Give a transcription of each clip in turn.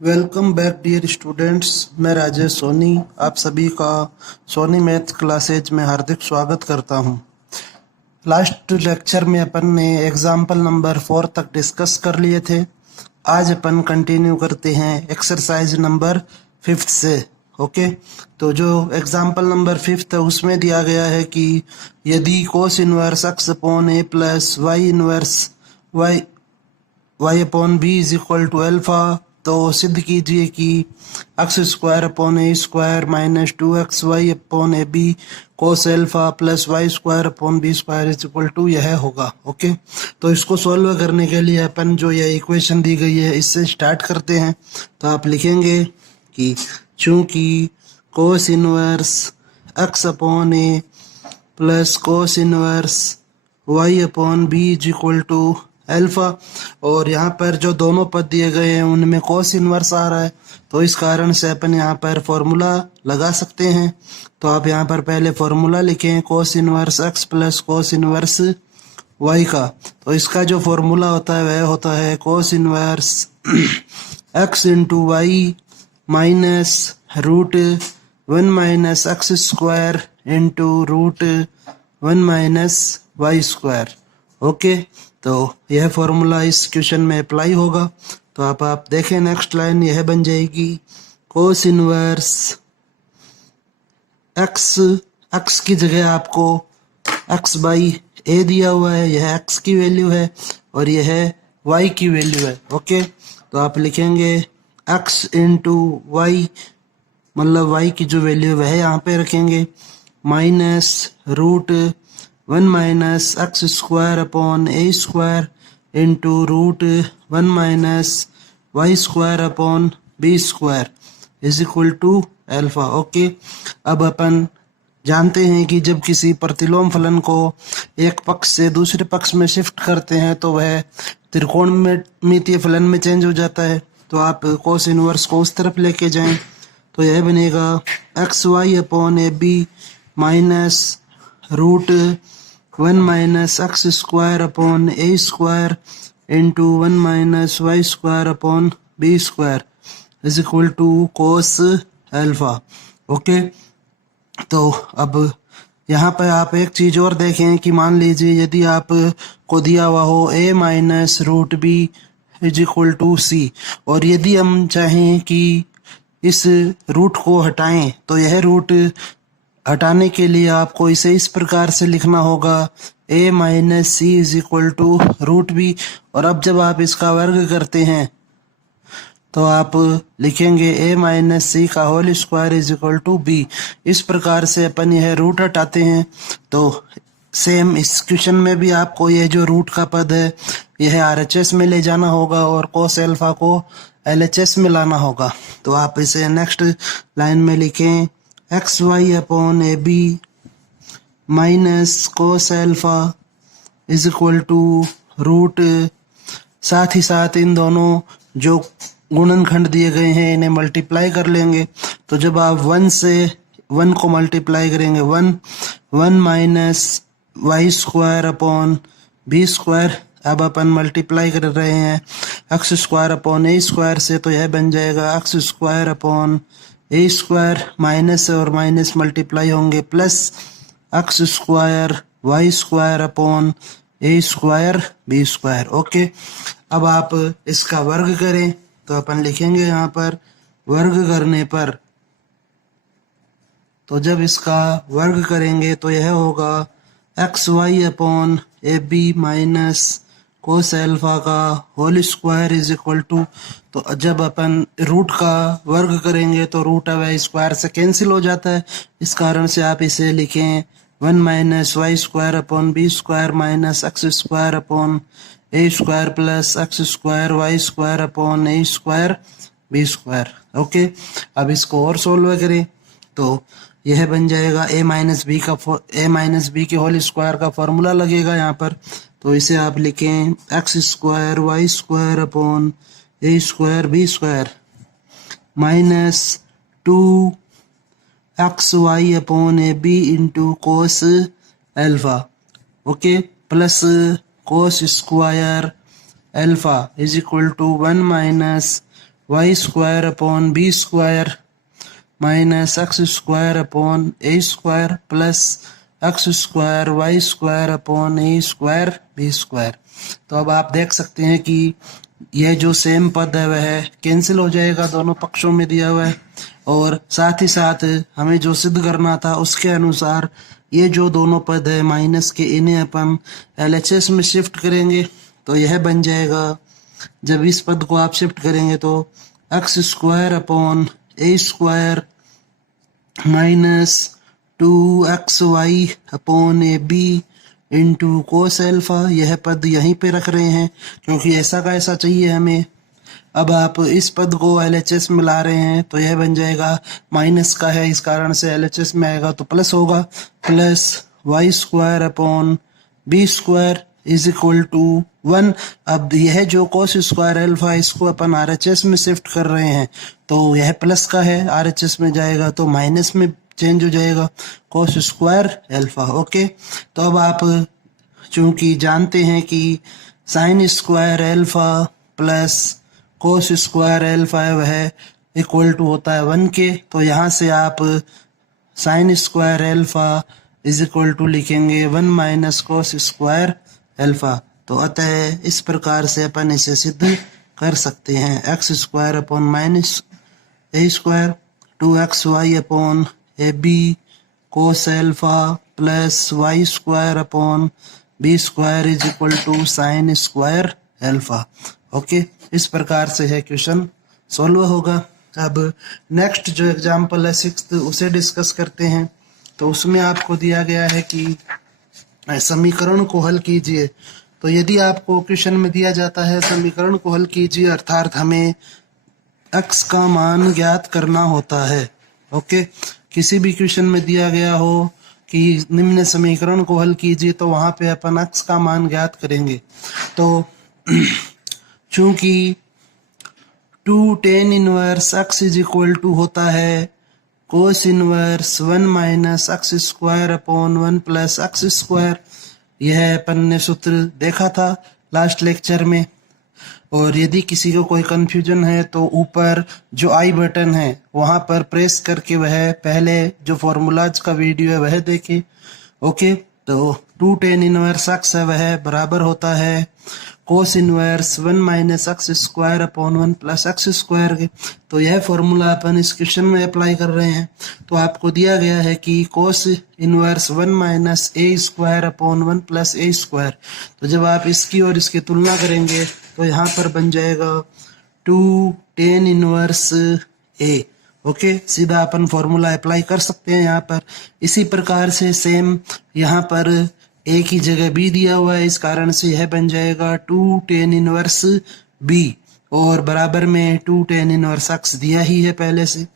Welcome back dear students. मैं राजेश सोनी आप सभी का सोनी मैथ क्लासेज में हार्दिक स्वागत करता हूं। लास्ट लेक्चर में अपन ने एग्जाम्पल नंबर 4 तक डिस्कस कर लिए थे। आज अपन कंटिन्यू करते हैं एक्सरसाइज नंबर 5 से। ओके, तो जो एग्जाम्पल नंबर 5 है उसमें दिया गया है कि यदि cos inverse X upon A plus Y inverse Y Y upon B is equal to alpha, तो सिद्ध कीजिए कि X square upon A square minus 2xy upon A B cos alpha plus Y square upon B square is equal to यह होगा। Okay, तो इसको solve करने के लिए अपन जो यह इक्वेशन दी गई है इससे स्टार्ट करते हैं। तो आप लिखेंगे कि चूंकि cos inverse X upon A plus cos inverse Y upon B is equal to alpha, और यहाँ पर जो दोनों पद दिए गए हैं उनमें कोस इनवर्स आ रहा है, तो इस कारण से अपन यहाँ पर फॉर्मूला लगा सकते हैं। तो आप यहाँ पर पहले फॉर्मूला लिखें cos inverse x plus cos inverse Y का। तो इसका जो फॉर्मूला होता है वह होता है cos inverse X into Y minus root 1 minus x square into root 1 minus Y square. Okay, तो यह फॉर्मूला इस क्वेश्चन में अप्लाई होगा। तो आप देखें नेक्स्ट लाइन यह बन जाएगी कोस इनवर्स एक्स की जगह आपको एक्स बाई ए दिया हुआ है, यह एक्स की वैल्यू है और यह वाई की वैल्यू है। ओके, तो आप लिखेंगे एक्स इंटू वाई, मतलब वाई की जो वैल्यू है वह यहाँ पे रखेंगे, minus root 1 minus x square upon A square into root 1 minus Y square upon B square is equal to alpha. Okay, अब अपन जानते हैं कि जब किसी प्रतिलोम फलन को एक पक्ष से दूसरे पक्ष में शिफ्ट करते हैं तो वह त्रिकोणमितीय फलन में चेंज हो जाता है। तो आप कोस इनवर्स को उस तरफ लेके जाएं, तो यह बनेगा X Y upon A B minus root 1 minus x square upon A square into 1 minus Y square upon B square is equal to cos alpha. Okay, तो अब यहाँ पर आप एक चीज़ और देखें कि मान लीजिए यदि आप को दिया हुआ हो a minus root B is equal to C, और यदि हम चाहें कि इस रूट को हटाएं तो यह रूट हटाने के लिए आपको इसे इस प्रकार से लिखना होगा a minus C is equal to root B, और अब जब आप इसका वर्ग करते हैं तो आप लिखेंगे a माइनस सी का whole square is equal to B. इस प्रकार से अपन यह रूट हटाते हैं। तो सेम इस क्वेश्चन में भी आपको यह जो रूट का पद है यह आरएचएस में ले जाना होगा और कोस अल्फा को एलएचएस में लाना होगा। तो आप इसे नेक्स्ट लाइन में लिखें X Y upon A B minus cos alpha is equal to root, साथ ही साथ इन दोनों जो गुणनखंड दिए गए हैं इन्हें मल्टीप्लाई कर लेंगे। तो जब आप 1 से 1 को मल्टीप्लाई करेंगे 1 minus Y square upon B square, अब अपन मल्टीप्लाई कर रहे हैं एक्स स्क्वायर अपॉन ए स्क्वायर से, तो यह बन जाएगा एक्स स्क्वायर अपॉन ए स्क्वायर, माइनस और माइनस मल्टीप्लाई होंगे plus x square Y square upon ए स्क्वायर बी स्क्वायर। ओके, अब आप इसका वर्ग करें तो अपन लिखेंगे यहाँ पर वर्ग करने पर, तो जब इसका वर्ग करेंगे तो यह होगा एक्स वाई अपॉन ए बी माइनस कोस अल्फा का whole square is equal to, तो जब अपन रूट का वर्ग करेंगे तो रूट अब स्क्वायर से कैंसिल हो जाता है, इस कारण से आप इसे लिखें 1 minus Y square upon B square minus x square upon ए square plus x square Y square upon ए स्क्वायर बी स्क्वायर। ओके, अब इसको और सोल्व करें तो यह बन जाएगा a माइनस बी के होल स्क्वायर का फॉर्मूला लगेगा यहाँ पर, तो इसे आप लिखें X square Y square upon A square B square minus 2 xy upon A B into cos alpha. Okay, plus cos square alpha is equal to 1 minus Y square upon B square minus x square upon A square plus x square Y square upon A square B square. तो अब आप देख सकते हैं कि यह जो same पद है वह कैंसिल हो जाएगा, दोनों पक्षों में दिया हुआ है। और साथ ही साथ हमें जो सिद्ध करना था उसके अनुसार ये जो दोनों पद है माइनस के, इन्हें अपन एलएचएस में शिफ्ट करेंगे तो यह बन जाएगा। जब इस पद को आप शिफ्ट करेंगे तो x square upon A square minus 2xy upon A B into cos alpha, यह पद यहीं पे रख रहे हैं क्योंकि ऐसा का ऐसा चाहिए हमें। अब आप इस पद को एलएचएस में ला रहे हैं तो यह बन जाएगा, माइनस का है इस कारण से एलएचएस में आएगा तो प्लस होगा, plus Y square upon B square is equal to 1। अब यह जो कोस स्क्वायर एल्फा इसको अपन आरएचएस में शिफ्ट कर रहे हैं तो यह प्लस का है, आरएचएस में जाएगा तो माइनस में चेंज हो जाएगा कोस स्क्वायर एल्फा। ओके, तो अब आप चूंकि जानते हैं कि sine square alpha plus cos square alpha वह इक्वल टू होता है 1 के, तो यहाँ से आप sine square alpha is equal to लिखेंगे 1 माइनस कोस स्क्वायर एल्फा। तो अतः इस प्रकार से अपन इसे सिद्ध कर सकते हैं। X square upon minus a square 2xy upon A B cos alpha plus Y square upon B square is equal to sine square alpha. Okay, इस प्रकार से है क्वेश्चन सॉल्व होगा। अब नेक्स्ट जो एग्जांपल है 6th उसे डिस्कस करते हैं। तो उसमें आपको दिया गया है कि समीकरण को हल कीजिए। तो यदि आपको क्वेश्चन में दिया जाता है समीकरण को हल कीजिए अर्थात हमें x का मान ज्ञात करना होता है। ओके, किसी भी क्वेश्चन में दिया गया हो कि निम्न समीकरण को हल कीजिए तो वहां पे अपन x का मान ज्ञात करेंगे। तो चूंकि 2 tan inverse x is equal to होता है cos inverse 1 minus x square upon 1 plus x square, यह अपन ने सूत्र देखा था लास्ट लेक्चर में। और यदि किसी को कोई कंफ्यूजन है तो ऊपर जो आई बटन है वहां पर प्रेस करके वह पहले जो फॉर्मूलाज का वीडियो है वह देखे। ओके, तो 2 tan इनवर्स एक्स है वह बराबर होता है cos inverse 1 minus x square upon 1 plus x square के। तो यह फॉर्मूला अपन इस क्वेश्चन में अप्लाई कर रहे हैं। तो आपको दिया गया है कि कोस inverse 1 minus a square upon 1 plus A square. तो जब आप इसकी और इसकी तुलना करेंगे तो यहाँ पर बन जाएगा 2 tan इनवर्स ए। ओके, सीधा अपन फॉर्मूला अप्लाई कर सकते हैं यहाँ पर। इसी प्रकार से सेम यहाँ पर ए की जगह बी दिया हुआ है, इस कारण से यह बन जाएगा 2 tan इनवर्स बी और बराबर में 2 tan इनवर्स एक्स दिया ही है पहले से।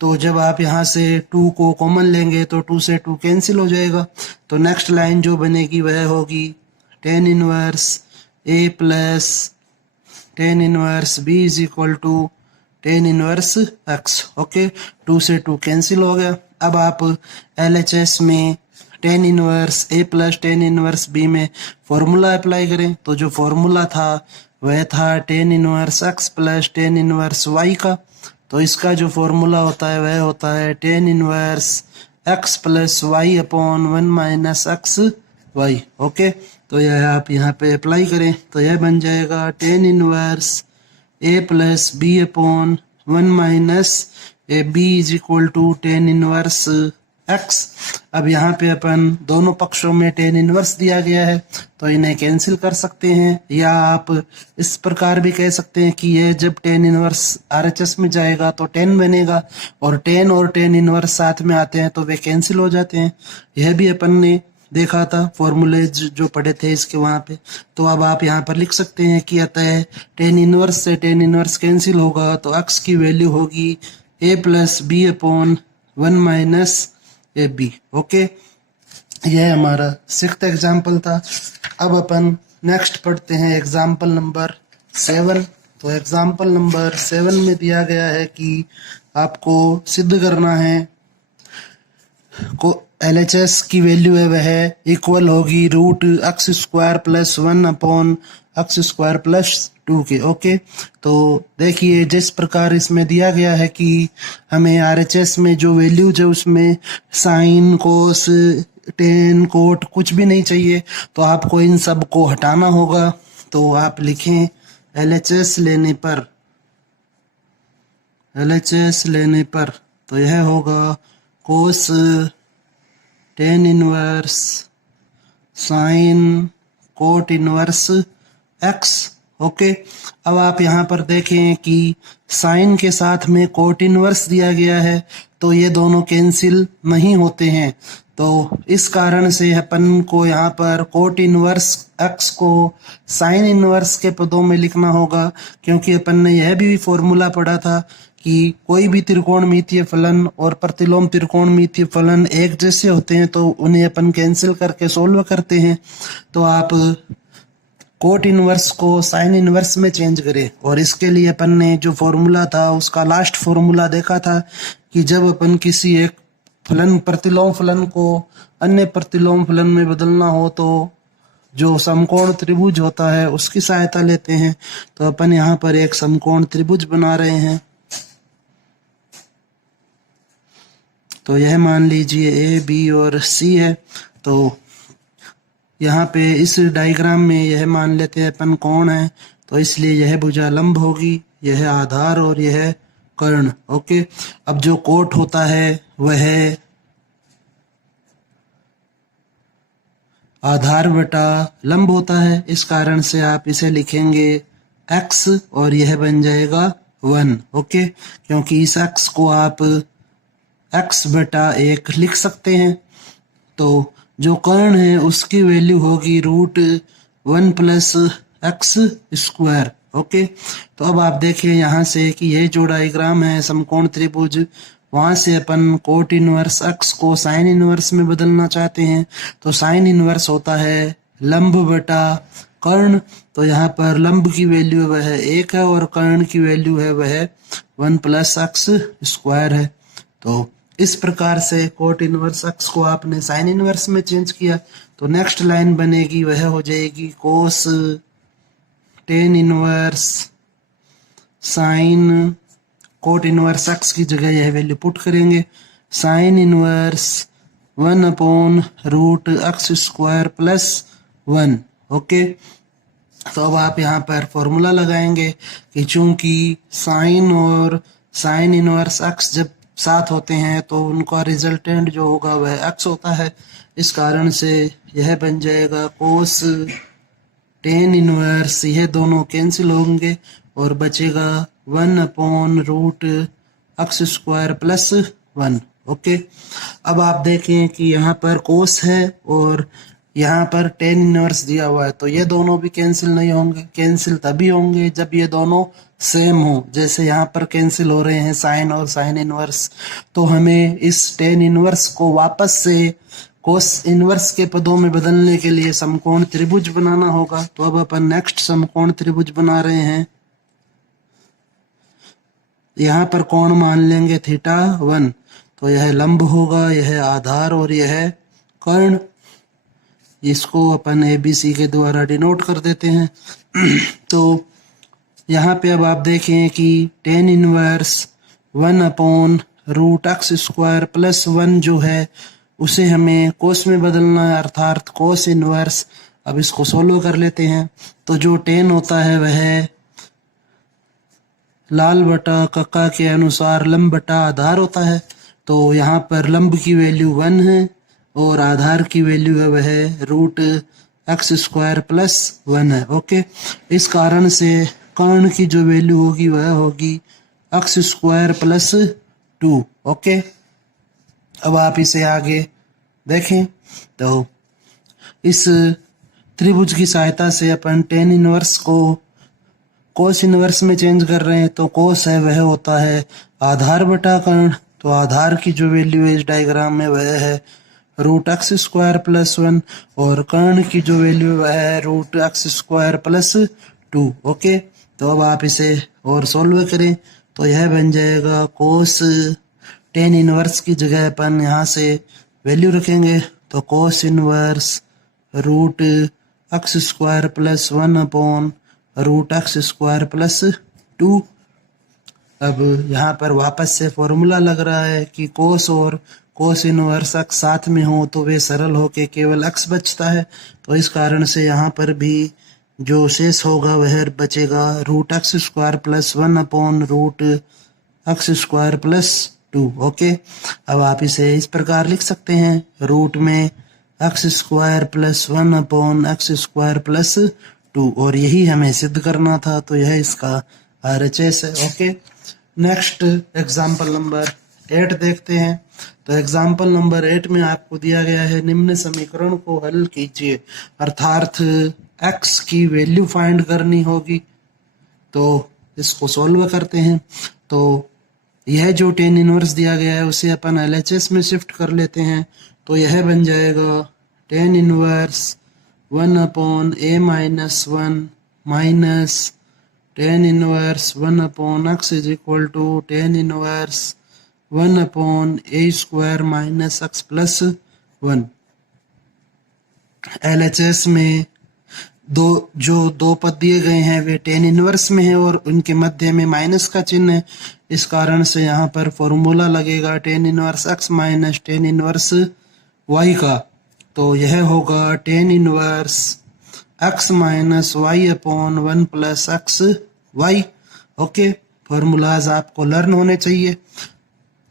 तो जब आप यहाँ से 2 को कॉमन लेंगे तो 2 से 2 कैंसिल हो जाएगा। तो नेक्स्ट लाइन जो बनेगी वह होगी tan inverse a plus tan inverse b is equal to tan inverse x. Okay, 2 से 2 कैंसिल हो गया। अब आप एलएचएस में tan inverse a plus tan inverse b में फॉर्मूला अप्लाई करें तो जो फॉर्मूला था वह था tan inverse x plus tan inverse Y का। तो इसका जो फॉर्मूला होता है वह होता है tan inverse x plus y upon 1 minus x y. Okay, तो यह आप यहाँ पे अप्लाई करें तो यह बन जाएगा tan inverse a plus b upon 1 minus a b is equal to tan inverse x. अब यहाँ पे अपन दोनों पक्षों में tan इनवर्स दिया गया है तो इन्हें कैंसिल कर सकते हैं, या आप इस प्रकार भी कह सकते हैं कि ये जब tan इनवर्स आरएचएस में जाएगा तो tan बनेगा और tan इनवर्स साथ में आते हैं तो वे कैंसिल हो जाते हैं। यह भी अपन ने देखा था फॉर्मूले जो पढ़े थे इसके वहाँ पे। तो अब आप यहाँ पर लिख सकते हैं कि अतः tan इनवर्स से tan इनवर्स कैंसिल होगा तो x की वैल्यू होगी a plus b upon 1 minus a b. Okay, यह हमारा 6th एग्जाम्पल था। अब अपन नेक्स्ट पढ़ते हैं एग्जाम्पल नंबर 7। तो एग्जाम्पल नंबर 7 में दिया गया है कि आपको सिद्ध करना है को एलएचएस की वैल्यू है वह इक्वल होगी root x square plus 1 upon x square plus 2 के। ओके, तो देखिए जिस प्रकार इसमें दिया गया है कि हमें आरएचएस में जो वैल्यूज है उसमें साइन, कोस, टेन, कोट कुछ भी नहीं चाहिए, तो आपको इन सब को हटाना होगा। तो आप लिखें एलएचएस लेने पर, एलएचएस लेने पर तो यह होगा कोस tan inverse sine cot inverse x. Okay, अब आप यहाँ पर देखें कि साइन के साथ में कोट इनवर्स दिया गया है, तो ये दोनों कैंसिल नहीं होते हैं। तो इस कारण से अपन को यहाँ पर कोट इनवर्स एक्स को साइन इनवर्स के पदों में लिखना होगा, क्योंकि अपन ने यह भी फॉर्मूला पढ़ा था कि कोई भी त्रिकोणमितीय फलन और प्रतिलोम त्रिकोणमितीय फलन एक जैसे होते हैं तो उन्हें अपन कैंसिल करके सोल्व करते हैं। तो आप कोट इनवर्स को साइन इनवर्स में चेंज करें, और इसके लिए अपन ने जो फॉर्मूला था उसका लास्ट फॉर्मूला देखा था कि जब अपन किसी एक फलन प्रतिलोम फलन को अन्य प्रतिलोम फलन में बदलना हो तो जो समकोण त्रिभुज होता है उसकी सहायता लेते हैं। तो अपन यहाँ पर एक समकोण त्रिभुज बना रहे हैं। तो यह मान लीजिए ए, बी और सी है। तो यहाँ पे इस डायग्राम में यह मान लेते हैं अपन कोण है, तो इसलिए यह भुजा लंब होगी, यह आधार और यह कर्ण। ओके, अब जो कोट होता है वह आधार बटा लंब होता है, इस कारण से आप इसे लिखेंगे x और यह बन जाएगा 1। ओके, क्योंकि इस x को आप x बटा 1 लिख सकते हैं। तो जो कर्ण है उसकी वैल्यू होगी √1 प्लस एक्स स्क्वायर। ओके, तो अब आप देखिए यहाँ से कि यह जो डायग्राम है समकोण त्रिभुज, वहां से अपन कोट इनवर्स एक्स को साइन इनवर्स में बदलना चाहते हैं। तो साइन इनवर्स होता है लंब बटा कर्ण। तो यहाँ पर लंब की वैल्यू वह 1 है और कर्ण की वैल्यू है वह 1 प्लस एक्स स्क्वायर है। तो इस प्रकार से कोट इनवर्स एक्स को आपने साइन इनवर्स में चेंज किया। तो नेक्स्ट लाइन बनेगी वह हो जाएगी कोस tan inverse sine cot inverse x की जगह यह वैल्यू पुट करेंगे, sine inverse 1/√x square plus 1। Okay, तो अब आप यहाँ पर फॉर्मूला लगाएंगे कि चूंकि साइन और साइन इनवर्स एक्स जब साथ होते हैं तो उनका रिजल्टेंट जो होगा वह x होता है, इस कारण से यह बन जाएगा कोस टेन इनवर्स, यह दोनों कैंसिल होंगे और बचेगा 1/√x स्क्वायर प्लस 1। ओके, अब आप देखें कि यहाँ पर कोस है और यहाँ पर टेन इनवर्स दिया हुआ है, तो ये दोनों भी कैंसिल नहीं होंगे। कैंसिल तभी होंगे जब ये दोनों सेम हो, जैसे यहाँ पर कैंसिल हो रहे हैं साइन और साइन इनवर्स। तो हमें इस टेन इनवर्स को वापस से कोस इनवर्स के पदों में बदलने के लिए समकोण त्रिभुज बनाना होगा। तो अब अपन नेक्स्ट समकोण त्रिभुज बना रहे हैं। यहाँ पर कोण मान लेंगे θ1, तो यह लंब होगा, यह आधार और यह कर्ण। इसको अपन ABC के द्वारा डिनोट कर देते हैं। तो यहाँ पे अब आप देखें कि tan inverse 1/√x square plus 1 जो है उसे हमें कोस में बदलना है, अर्थात कोस इनवर्स। अब इसको सोल्व कर लेते हैं। तो जो टेन होता है वह लाल बटा कक्का के अनुसार लंब बटा आधार होता है। तो यहाँ पर लंब की वैल्यू 1 है और आधार की वैल्यू है वह √x स्क्वायर प्लस 1 है। ओके, इस कारण से कर्ण की जो वैल्यू होगी वह होगी x स्क्वायर प्लस 2। ओके, अब आप इसे आगे देखें। तो इस त्रिभुज की सहायता से अपन टेन इनवर्स को कोस इनवर्स में चेंज कर रहे हैं। तो कोस है वह होता है आधार बटा कर्ण। तो आधार की जो वैल्यू है इस डायग्राम में वह है √x स्क्वायर प्लस 1 और कर्ण की जो वैल्यू वह है √x स्क्वायर प्लस 2। ओके, तो अब आप इसे और सोल्व करें तो यह बन जाएगा कोस टेन इनवर्स की जगह अपन यहाँ से वैल्यू रखेंगे। तो cos inverse √x square plus 1 root x square plus 2। अब यहाँ पर वापस से फॉर्मूला लग रहा है कि कोस और कोस इनवर्स एक्स साथ में हो तो वे सरल होके केवल एक्स बचता है, तो इस कारण से यहाँ पर भी जो शेष होगा वह बचेगा root x square plus 1 upon root x square plus 2। Okay, अब आप इसे इस प्रकार लिख सकते हैं, रूट में x square plus 1 upon x square plus 2, और यही हमें सिद्ध करना था, तो यह इसका RHS है। ओके, नेक्स्ट एग्जाम्पल नंबर 8 देखते हैं। तो एग्जाम्पल नंबर 8 में आपको दिया गया है निम्न समीकरण को हल कीजिए, अर्थात x की वैल्यू फाइंड करनी होगी। तो इसको सॉल्व करते हैं। तो यह जो टेन इनवर्स दिया गया है उसे अपन LHS में शिफ्ट कर लेते हैं, तो यह बन जाएगा tan inverse 1 upon a minus 1 minus tan inverse 1 upon x is equal to tan inverse 1 upon a square minus x plus 1। LHS में दो पद दिए गए हैं वे टेन इनवर्स में है और उनके मध्य में माइनस का चिन्ह है, इस कारण से यहाँ पर फॉर्मूला लगेगा tan inverse x minus tan inverse y का। तो यह होगा tan inverse x minus y upon 1 plus x y. Okay, formulas आपको लर्न होने चाहिए,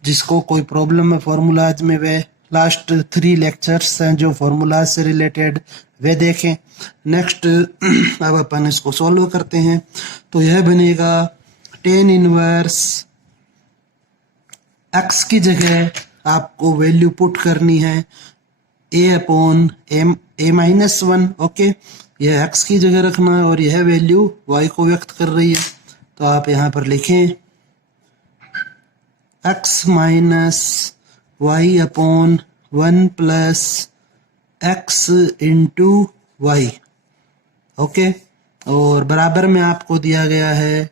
जिसको कोई प्रॉब्लम है फॉर्मूलाज में वे लास्ट 3 लेक्चर्स हैं जो फॉर्मूलाज से रिलेटेड, वे देखें। नेक्स्ट अब अपन इसको सॉल्व करते हैं। तो यह बनेगा टेन इनवर्स x की जगह आपको वैल्यू पुट करनी है a upon a minus 1। Okay, यह x की जगह रखना है और यह वैल्यू y को व्यक्त कर रही है, तो आप यहाँ पर लिखें x minus y upon 1 plus x into y. Okay, और बराबर में आपको दिया गया है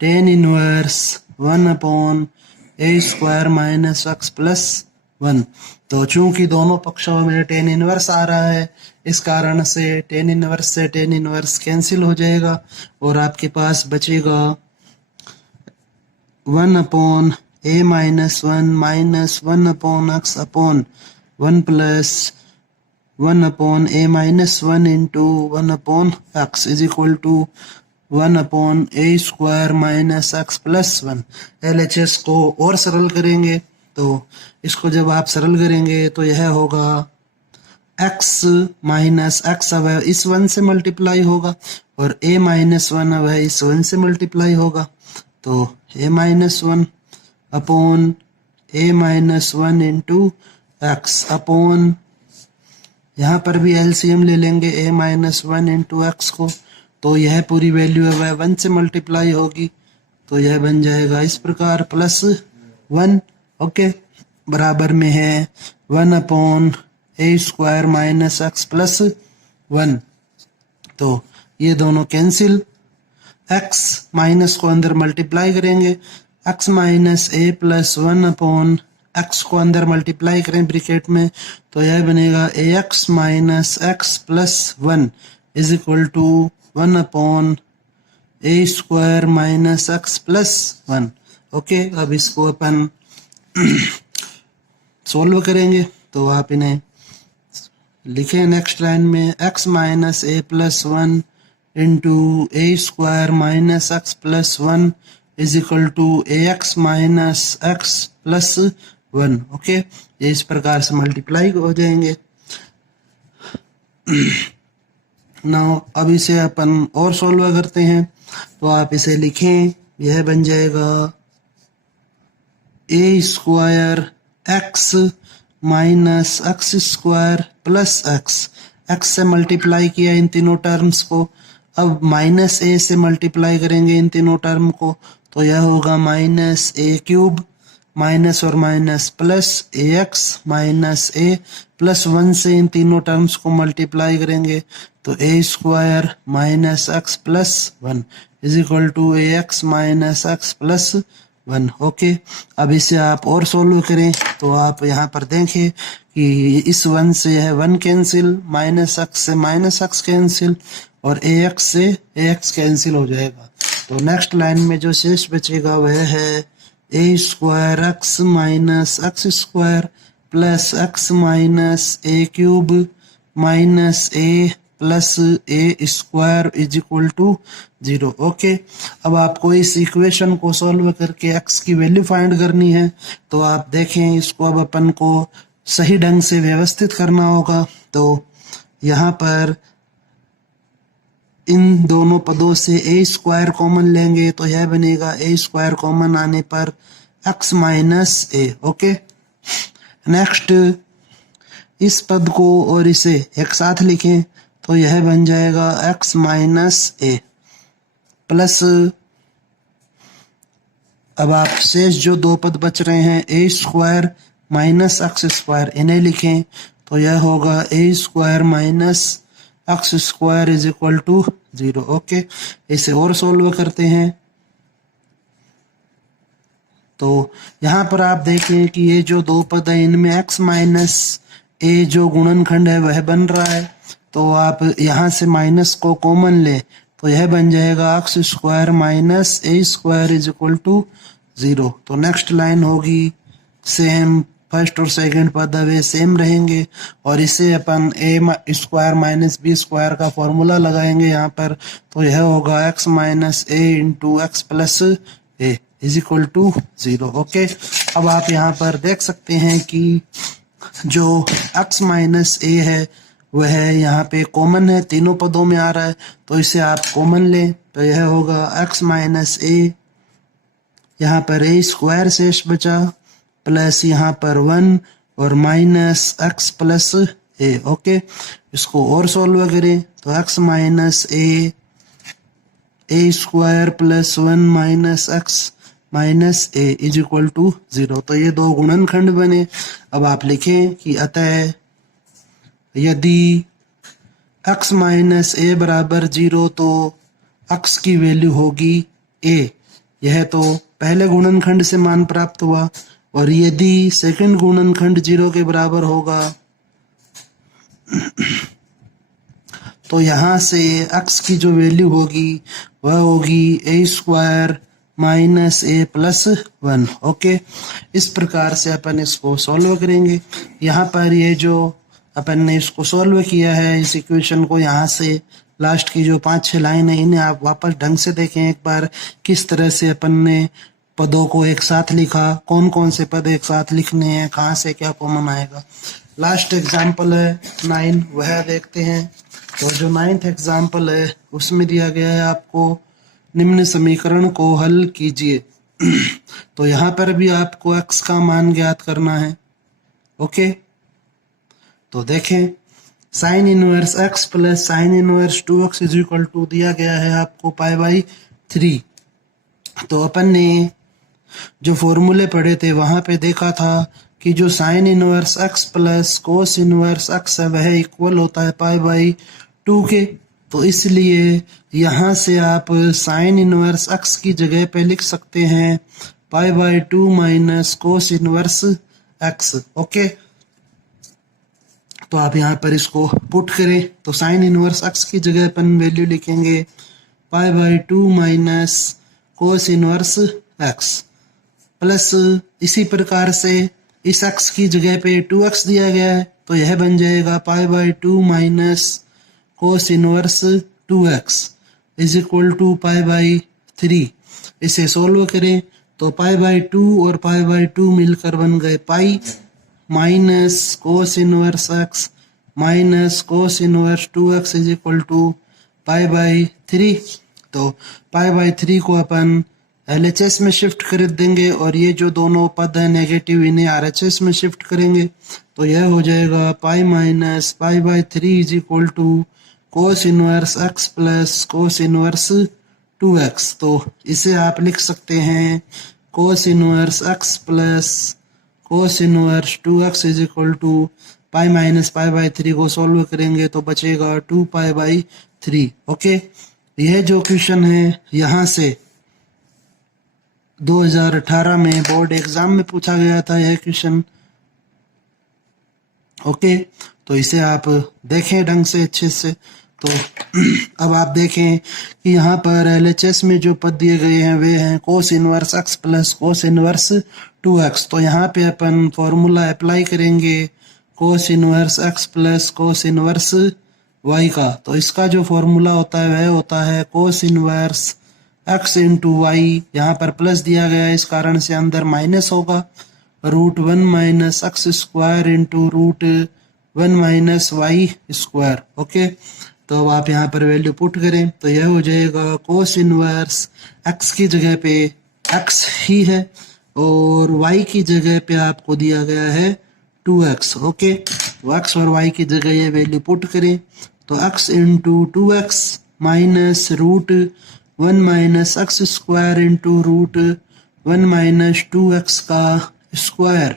tan inverse 1 upon a square minus x plus 1। तो चूंकि दोनों पक्षों में टेन इनवर्स आ रहा है, इस कारण से टेन इनवर्स कैंसिल हो जाएगा और आपके पास बचेगा 1 upon a minus 1 minus 1 upon x upon 1 plus 1 upon a minus 1 into 1 upon x is equal to 1 upon a square minus x plus 1। LHS को और सरल करेंगे, तो इसको जब आप सरल करेंगे तो यह होगा x माइनस x अब इस 1 से मल्टीप्लाई होगा और a माइनस 1 अब इस 1 से मल्टीप्लाई होगा, तो a minus 1 upon a minus 1 into x upon, यहाँ पर भी LCM ले लेंगे a माइनस 1 इंटू एक्स को, तो यह पूरी वैल्यू है वह 1 से मल्टीप्लाई होगी, तो यह बन जाएगा इस प्रकार प्लस 1। ओके, बराबर में है 1 upon a square minus x plus 1। तो ये दोनों कैंसिल, x माइनस को अंदर मल्टीप्लाई करेंगे, x minus a plus 1 upon x को अंदर मल्टीप्लाई करें ब्रैकेट में, तो यह बनेगा ax minus x plus 1 is equal to 1 upon a square minus x plus 1। Okay, अब इसको अपन सोल्व करेंगे, तो आप इन्हें लिखें नेक्स्ट लाइन में x minus a plus 1 into a square minus x plus 1 is equal to ax minus x plus 1। Okay, ये इस प्रकार से मल्टीप्लाई हो जाएंगे। नाउ अब इसे अपन और सॉल्व करते हैं, तो आप इसे लिखें, यह बन जाएगा a square x minus x square plus x से मल्टीप्लाई किया इन तीनों टर्म्स को, अब माइनस a से मल्टीप्लाई करेंगे इन तीनों टर्म को, तो यह होगा माइनस a क्यूब, माइनस और minus plus ax minus a plus 1 से इन तीनों टर्म्स को मल्टीप्लाई करेंगे, तो a square minus x plus 1 is equal to ax minus x plus 1। Okay, अब इसे आप और सोल्व करें, तो आप यहाँ पर देखें कि इस 1 से यह 1 कैंसिल, माइनस एक्स से माइनस एक्स कैंसिल और ए एक्स से ए एक्स कैंसिल हो जाएगा। तो नेक्स्ट लाइन में जो शेष बचेगा वह है A square X minus x square plus X minus A cube minus A plus A square is equal to 0। Okay, अब आपको इस इक्वेशन को सॉल्व करके x की वैल्यू फाइंड करनी है। तो आप देखें, इसको अब अपन को सही ढंग से व्यवस्थित करना होगा। तो यहाँ पर इन दोनों पदों से ए स्क्वायर कॉमन लेंगे तो यह बनेगा ए स्क्वायर कॉमन आने पर x माइनस ए। ओके, नेक्स्ट इस पद को और इसे एक साथ लिखें तो यह बन जाएगा x माइनस ए प्लस, अब आप शेष जो दो पद बच रहे हैं A square minus x square, इन्हें लिखें तो यह होगा A square minus x square is equal to 0। Okay, इसे और सोल्व करते हैं। तो यहाँ पर आप देखें कि ये जो दो पद है इनमें x माइनस ए जो गुणनखंड है वह बन रहा है। तो आप यहाँ से माइनस को कॉमन ले तो यह बन जाएगा x square minus a square is equal to 0। तो नेक्स्ट लाइन होगी सेम, फर्स्ट और सेकंड पद वे सेम रहेंगे और इसे अपन a square minus b square का फॉर्मूला लगाएंगे यहाँ पर। तो यह होगा x minus a into x plus a is equal to 0। Okay, अब आप यहाँ पर देख सकते हैं कि जो x माइनस ए है वह यहाँ पे कॉमन है, तीनों पदों में आ रहा है। तो इसे आप कॉमन लें तो यह होगा x माइनस ए, यहाँ पर ए स्क्वायर शेष बचा प्लस यहाँ पर 1 और minus x plus a. Okay, इसको और सॉल्व करें तो x minus a square plus 1 minus x minus a is equal to 0। तो ये दो गुणनखंड बने। अब आप लिखें कि अतः यदि x माइनस ए बराबर 0 तो x की वैल्यू होगी a। यह तो पहले गुणनखंड से मान प्राप्त हुआ। और यदि सेकंड गुणनखंड 0 के बराबर होगा तो यहाँ से x की जो वैल्यू होगी वह होगी ए square minus A plus 1। Okay, इस प्रकार से अपन इसको सॉल्व करेंगे। यहाँ पर ये जो अपन ने इसको सॉल्व किया है इस इक्वेशन को, यहाँ से लास्ट की जो 5-6 लाइन है इन्हें आप वापस ढंग से देखें एक बार, किस तरह से अपन ने पदों को एक साथ लिखा, कौन कौन से पद एक साथ लिखने हैं, कहाँ से क्या कॉमन आएगा। लास्ट एग्जाम्पल है 9, वह देखते हैं। तो जो 9th एग्जाम्पल है उसमें दिया गया है आपको निम्न समीकरण को हल कीजिए। तो यहाँ पर भी आपको x का मान ज्ञात करना है। ओके, तो देखें sine inverse x plus sine inverse 2x is equal to दिया गया है आपको पाई बाई 3। तो अपन ने जो फॉर्मूले पढ़े थे वहां पे देखा था कि जो sign inverse x plus cos inverse x है वह इक्वल होता है पाई बाई 2 के। तो इसलिए यहाँ से आप साइन इनवर्स x की जगह पे लिख सकते हैं पाई by 2 minus cos inverse x। Okay, तो आप यहाँ पर इसको पुट करें तो साइन इनवर्स x की जगह अपन वैल्यू लिखेंगे पाई by 2 minus cos inverse x plus इसी प्रकार से इस x की जगह पे 2x दिया गया है तो यह बन जाएगा pi by 2 minus cos inverse 2x is equal to pi by 3। इसे सोल्व करें तो पाई बाई 2 और पाई बाई 2 मिलकर बन गए pi minus cos inverse x minus cos inverse 2x is equal to pi by 3। तो पाई बाई 3 को अपन LHS में शिफ्ट कर देंगे और ये जो दोनों पद है नेगेटिव इन्हें RHS में शिफ्ट करेंगे तो यह हो जाएगा pi minus pi by 3 is equal to cos inverse x plus cos inverse 2x। तो इसे आप लिख सकते हैं cos inverse x plus cos inverse 2x is equal to pi minus pi by 3 को सॉल्व करेंगे तो बचेगा 2 पाई बाई 3। ओके, यह जो क्वेश्चन है यहाँ से 2018 में बोर्ड एग्जाम में पूछा गया था यह क्वेश्चन। ओके, तो इसे आप देखें ढंग से अच्छे से। तो अब आप देखें कि यहाँ पर एलएचएस में जो पद दिए गए हैं वे हैं cos inverse x plus cos inverse 2x। तो यहाँ पे अपन फॉर्मूला अप्लाई करेंगे कोस inverse x plus cos inverse y का। तो इसका जो फॉर्मूला होता है वह होता है cos inverse x into y, यहाँ पर प्लस दिया गया है इस कारण से अंदर माइनस होगा, root 1 minus x square into root 1 minus Y square. Okay, तो अब आप यहाँ पर वैल्यू पुट करें तो यह हो जाएगा कोस इनवर्स x की जगह पे x ही है और y की जगह पे आपको दिया गया है 2x। ओके, तो x और y की जगह ये वैल्यू पुट करें तो x into 2x minus root 1 minus x square into root 1 minus 2x का square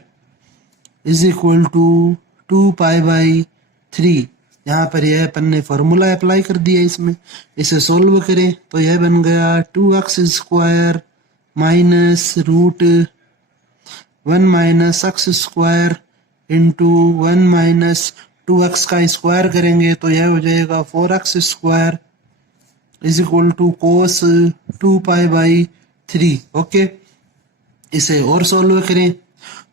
is equal to 2 pi by 3। यहाँ पर यह अपन ने फॉर्मूला अप्लाई कर दिया इसमें, इसे सोल्व करें तो यह बन गया 2x square minus root 1 minus x square into 1 minus 2x का स्क्वायर करेंगे तो यह हो जाएगा 4x square is equal to cos 2 pi by 3। Okay, इसे और सोल्व करें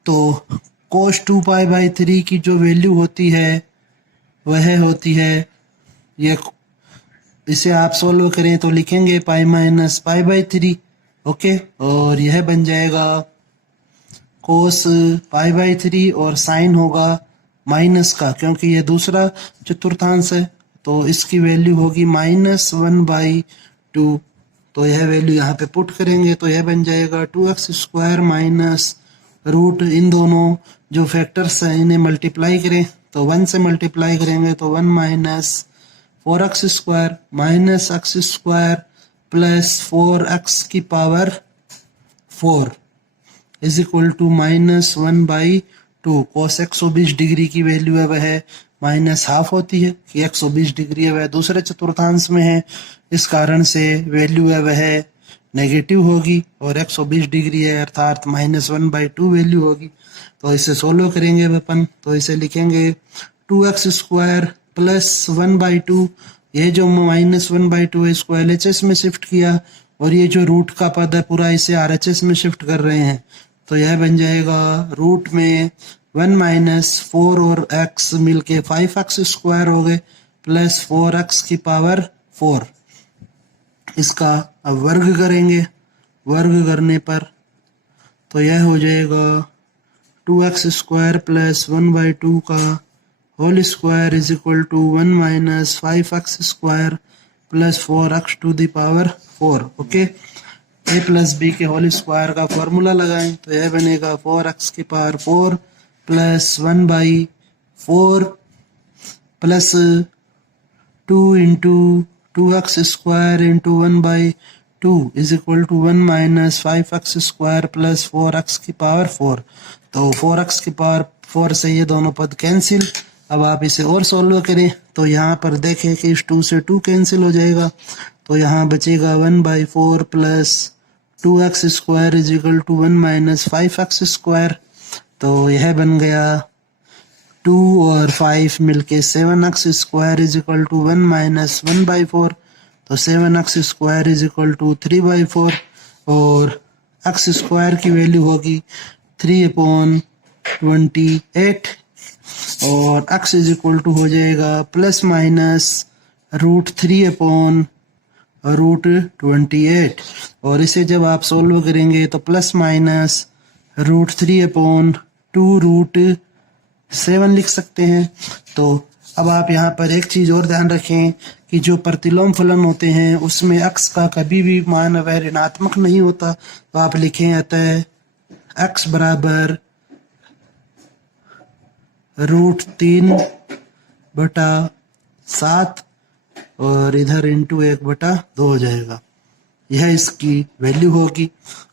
तो कोस 2 पाई बाई 3 की जो वैल्यू होती है वह होती है ये, इसे आप सोल्व करें तो लिखेंगे पाई माइनस पाई बाई 3। ओके, और यह बन जाएगा कोस पाई बाई 3 और साइन होगा माइनस का क्योंकि ये दूसरा चतुर्थांश है तो इसकी वैल्यू होगी माइनस 1/2। तो यह वैल्यू यहाँ पे पुट करेंगे तो यह बन जाएगा 2x स्क्वायर माइनस रूट, इन दोनों जो फैक्टर्स हैं इन्हें मल्टीप्लाई करें तो 1 से मल्टीप्लाई करेंगे तो 1 minus 4x square minus x square plus 4x की power 4 is equal to minus 1/2। Cos 120 degree की वैल्यू है वह माइनस हाफ होती है कि 120 डिग्री है वह दूसरे चतुर्थांश में है, इस कारण से वैल्यू है वह नेगेटिव होगी और 120 डिग्री है अर्थात माइनस 1/2 वैल्यू होगी। तो इसे सोल्व करेंगे अपन तो इसे लिखेंगे 2x स्क्वायर प्लस 1/2, ये जो माइनस 1/2 है इसको LHS में शिफ्ट किया और ये जो रूट का पद है पूरा इसे RHS में शिफ्ट कर रहे हैं तो यह बन जाएगा रूट में 1 माइनस 4 और x मिलके 5x स्क्वायर हो गए प्लस 4x की पावर 4। इसका अब वर्ग करेंगे, वर्ग करने पर तो यह हो जाएगा 2x स्क्वायर प्लस 1/2 का whole square is equal to 1 minus 5x square plus 4x to the power 4। Okay, a plus b के होल स्क्वायर का फॉर्मूला लगाएं तो यह बनेगा 4x की power 4 plus 1/4 plus 2 into 2x square into 1/2 is equal to 1 minus 5x square plus 4x की power 4। तो 4x की पावर 4 से ये दोनों पद कैंसिल। अब आप इसे और सोल्व करें तो यहाँ पर देखें कि इस 2 से 2 कैंसिल हो जाएगा तो यहाँ बचेगा 1/4 plus 2x square is equal to 1 minus 5x square. तो यह बन गया 2 और 5 मिलके 7x square is equal to 1 minus 1/4। तो 7x square is equal to 3/4 और x स्क्वायर की वैल्यू होगी 3/28 और x इज इक्वल टू हो जाएगा प्लस माइनस रूट 3/28 और इसे जब आप सोल्व करेंगे तो प्लस माइनस रूट 3/2 रूट 7 लिख सकते हैं। तो अब आप यहाँ पर एक चीज़ और ध्यान रखें कि जो प्रतिलोम फलन होते हैं उसमें x का कभी भी मान वह ऋणात्मक नहीं होता तो आप लिखें अतः x बराबर रूट 3/7 और इधर इंटू 1/2 हो जाएगा, यह इसकी वैल्यू होगी।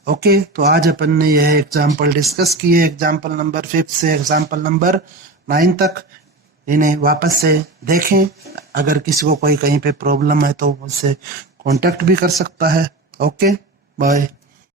ओके, तो आज अपन ने यह एग्जाम्पल डिस्कस किए, एग्जाम्पल नंबर 5 से एग्जाम्पल नंबर 9 तक। इन्हें वापस से देखें, अगर किसी को कोई कहीं पे प्रॉब्लम है तो उससे कांटेक्ट भी कर सकता है। Okay, bye.